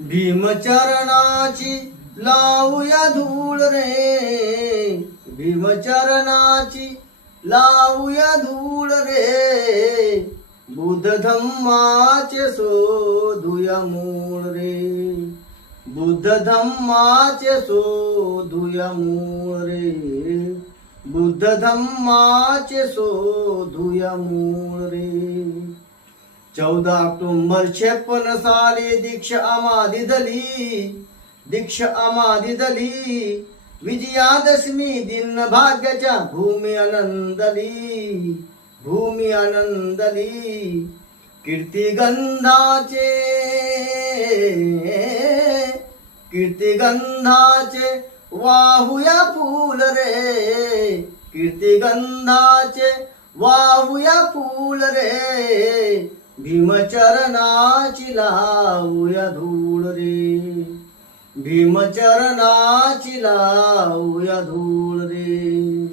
भीमचरणाची लावूया धूळ रे, भीमचरणाची लावूया धूळ रे, बुद्ध धम्माचे शोधूया मूळ रे, बुद्ध धम्माचे शोधूया मूळ रे, बुद्ध धम्माचे शोधूया मूळ रे. 14 ऑक्टोबर 56 साली दीक्षा आम्हादी दली, दीक्षा आम्हादी दली, विजयादशमी दिन भाग्याच्या भूमी आनंदली, भूमी आनंदली. कीर्तिगंधाचे, कीर्तिगंधाचे वाहूया फूल रे, कीर्तिगंधाचे वाहूया फूल रे, भीमचरणाची लावूया धूळ रे, भीमचरणाची लावूया धूळ रे.